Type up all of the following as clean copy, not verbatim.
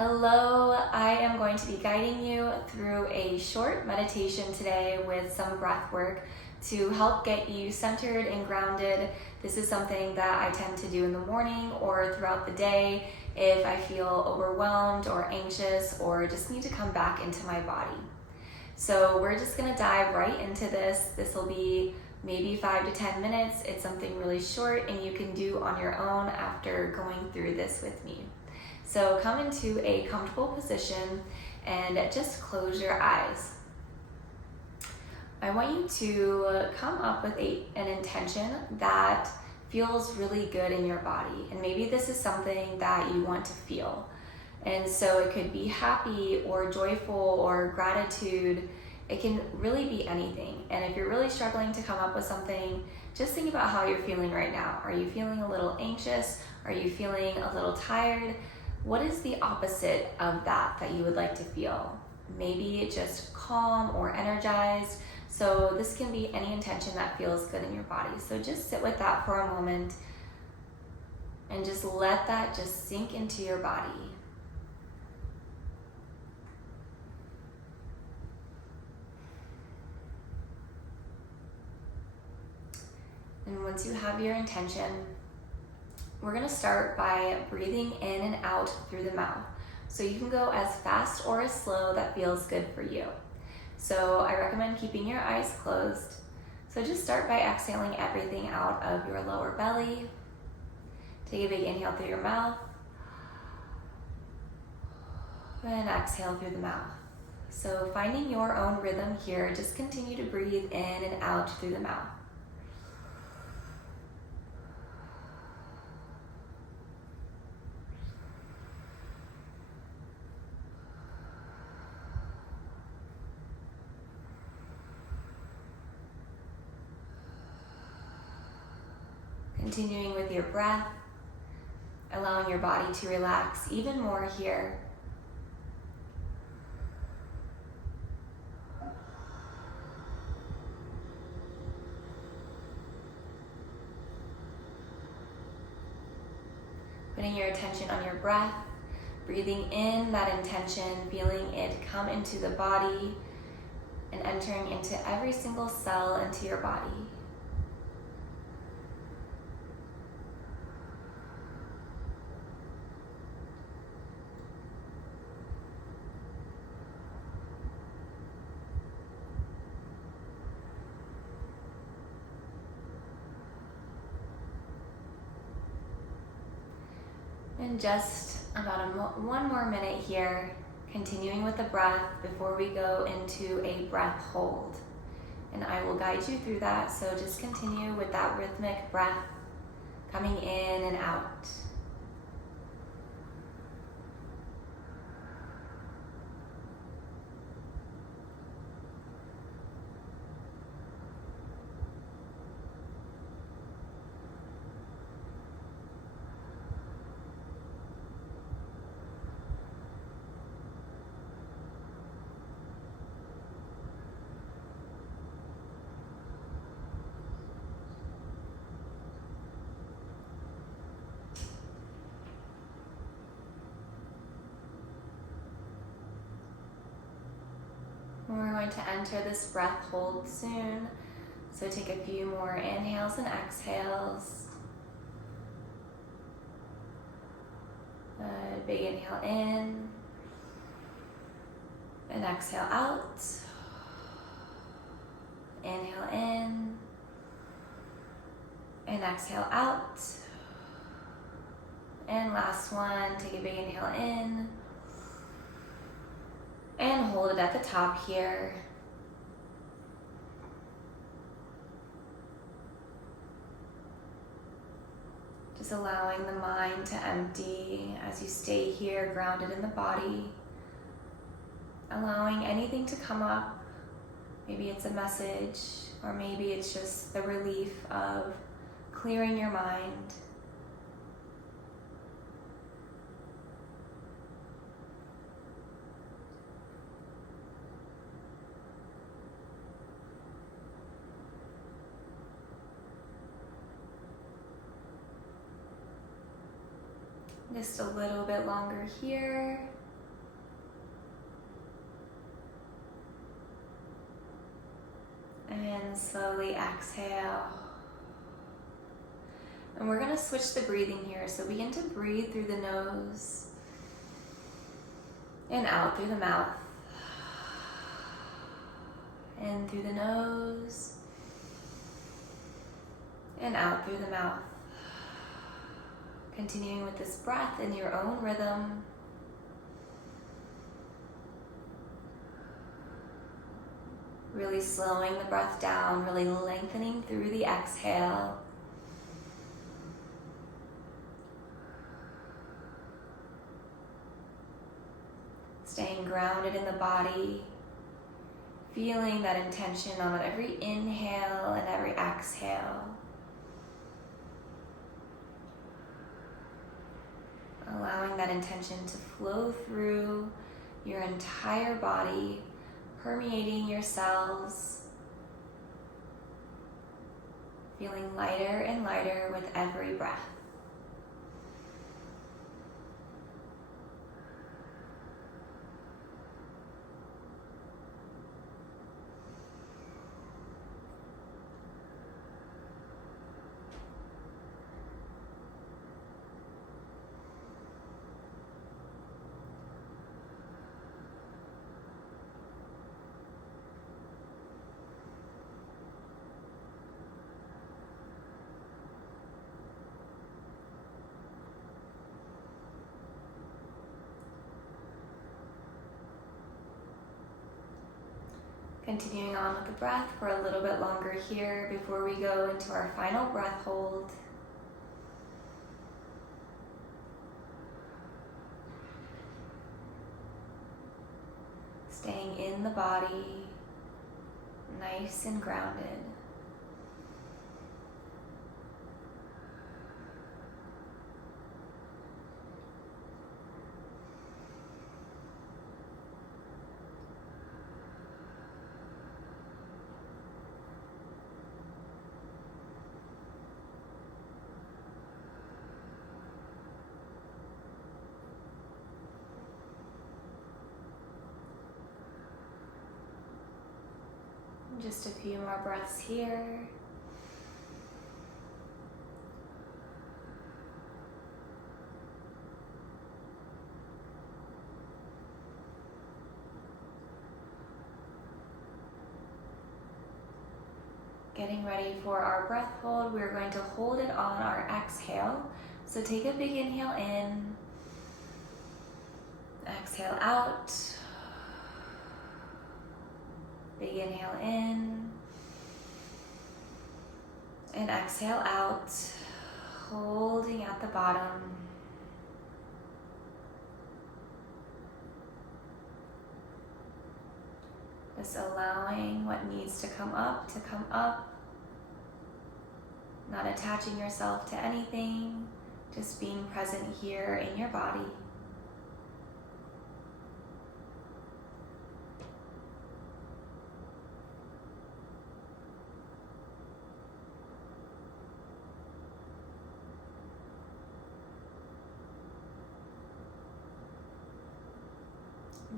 Hello, I am going to be guiding you through a short meditation today with some breath work to help get you centered and grounded. This is something that I tend to do in the morning or throughout the day if I feel overwhelmed or anxious or just need to come back into my body. So we're just gonna dive right into this. This will be maybe 5 to 10 minutes. It's something really short and you can do on your own after going through this with me. So come into a comfortable position and just close your eyes. I want you to come up with an intention that feels really good in your body. And maybe this is something that you want to feel. And so it could be happy or joyful or gratitude. It can really be anything. And if you're really struggling to come up with something, just think about how you're feeling right now. Are you feeling a little anxious? Are you feeling a little tired? What is the opposite of that you would like to feel? Maybe just calm or energized. So this can be any intention that feels good in your body. So just sit with that for a moment and just let that just sink into your body. And once you have your intention, we're gonna start by breathing in and out through the mouth. So you can go as fast or as slow that feels good for you. So I recommend keeping your eyes closed. So just start by exhaling everything out of your lower belly. Take a big inhale through your mouth. And exhale through the mouth. So finding your own rhythm here, just continue to breathe in and out through the mouth. Continuing with your breath, allowing your body to relax even more here. Putting your attention on your breath, breathing in that intention, feeling it come into the body and entering into every single cell into your body. And just about one more minute here, continuing with the breath before we go into a breath hold. And I will guide you through that, so just continue with that rhythmic breath coming in and out. We're going to enter this breath hold soon. So take a few more inhales and exhales. A big inhale in and exhale out. Inhale in and exhale out. And last one, take a big inhale in. And hold it at the top here. Just allowing the mind to empty as you stay here grounded in the body. Allowing anything to come up. Maybe it's a message, or maybe it's just the relief of clearing your mind. Just a little bit longer here. And slowly exhale. And we're going to switch the breathing here. So begin to breathe through the nose and out through the mouth. In through the nose and out through the mouth. Continuing with this breath in your own rhythm. Really slowing the breath down, really lengthening through the exhale. Staying grounded in the body, feeling that intention on every inhale and every exhale. Allowing that intention to flow through your entire body, permeating your cells, feeling lighter and lighter with every breath. Continuing on with the breath for a little bit longer here before we go into our final breath hold. Staying in the body, nice and grounded. Just a few more breaths here. Getting ready for our breath hold. We're going to hold it on our exhale. So take a big inhale in. Exhale out. Big inhale in. And exhale out. Holding at the bottom. Just allowing what needs to come up. Not attaching yourself to anything. Just being present here in your body.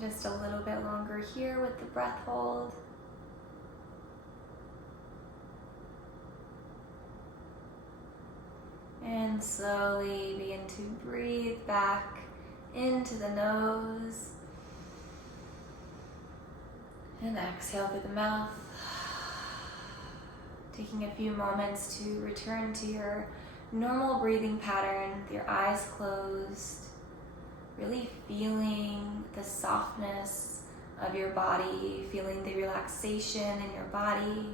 Just a little bit longer here with the breath hold. And slowly begin to breathe back into the nose. And exhale through the mouth. Taking a few moments to return to your normal breathing pattern with your eyes closed. Really feeling the softness of your body, feeling the relaxation in your body.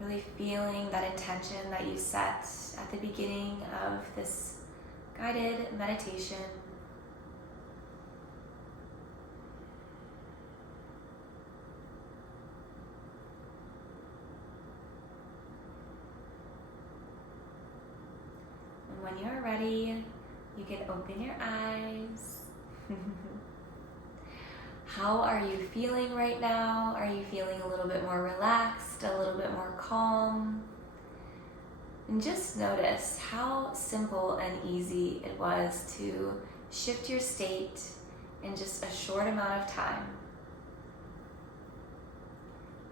Really feeling that intention that you set at the beginning of this guided meditation. When you're ready, you can open your eyes. How are you feeling right now? Are you feeling a little bit more relaxed, a little bit more calm? And just notice how simple and easy it was to shift your state in just a short amount of time.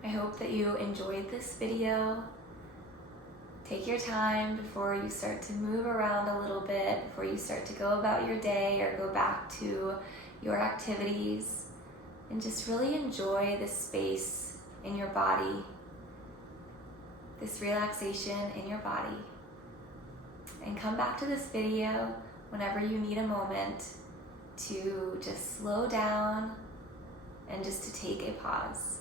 I hope that you enjoyed this video. Take your time before you start to move around a little bit, before you start to go about your day or go back to your activities, and just really enjoy this space in your body, this relaxation in your body. And come back to this video whenever you need a moment to just slow down and just to take a pause.